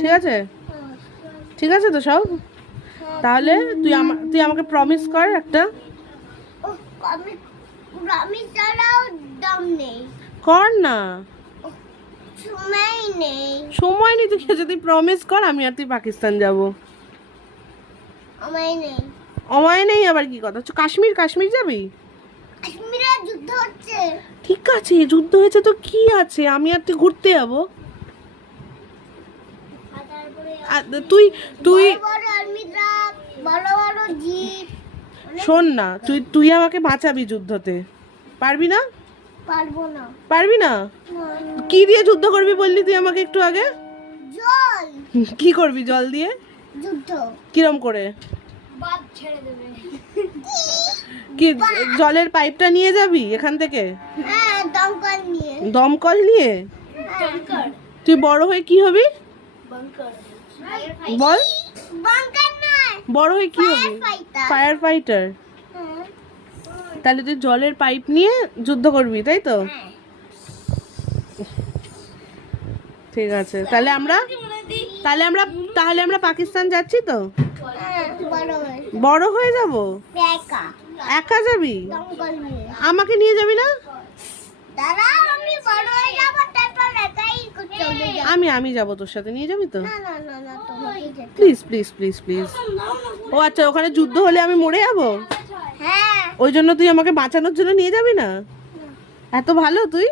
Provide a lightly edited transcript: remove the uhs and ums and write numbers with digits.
ঠিক আছে? ঠিক আছে তো সব? তাহলে তুই আমাকে প্রমিস কর একটা। আমি ছাড়াও দম নেই, কর না। সময় নেই। সময় নেই, তুই যদি প্রমিস কর আমি আর তুই পাকিস্তান যাব। সময় নেই। অমায় নেই আবার কি কথা? কাশ্মীর কাশ্মীর যাবি? কাশ্মীরে যুদ্ধ হচ্ছে। ঠিক আছে, যুদ্ধ হয়েছে তো কি আছে, আমি আর তুই ঘুরতে যাবো। তুই তুই বড় আর্মি ট্রাক, বড় বড় জিপ। শোন না, তুই আমাকে বাঁচাবি যুদ্ধতে, পারবি না? পারবো না। পারবি না? কি দিয়ে যুদ্ধ করবি বললি তুই আমাকে একটু আগে? জল। কি করবি জল দিয়ে? যুদ্ধ। কিরম করে? বাদ ছেড়ে দেবে। কি জলের পাইপটা নিয়ে যাবি এখান থেকে? হ্যাঁ, দমকল নিয়ে। দমকল নিয়ে? বাঙ্কার। তুই বড় হয়ে কি হবি বাঙ্কার। বল? বাঙ্কার নয়, বড় হয়ে কি হবি? ফাইটার। Fire fighter. তাহলে তুই জলের পাইপ নিয়ে যুদ্ধ করবি, তাই তো? ঠিক আছে, তাহলে আমরা পাকিস্তান যাচ্ছি তো? বড় হয়ে যাব? একা। একা যাবি? দমকল নিয়ে। আমাকে নিয়ে যাবি না? দাঁড়াও, আমি বড় হয়ে যাবো, তারপর একাই চলে যাবো। আমি যাব তোর সাথে, নিয়ে যাবি তো? না না না না, তোমাকে যেতে। Please please please please. ও আচ্ছা, ওখানে যুদ্ধ হলে আমি মরে যাব? হ্যাঁ। ওই জন্য তুই আমাকে বাঁচানোর জন্য নিয়ে যাবি না? এত ভালো তুই?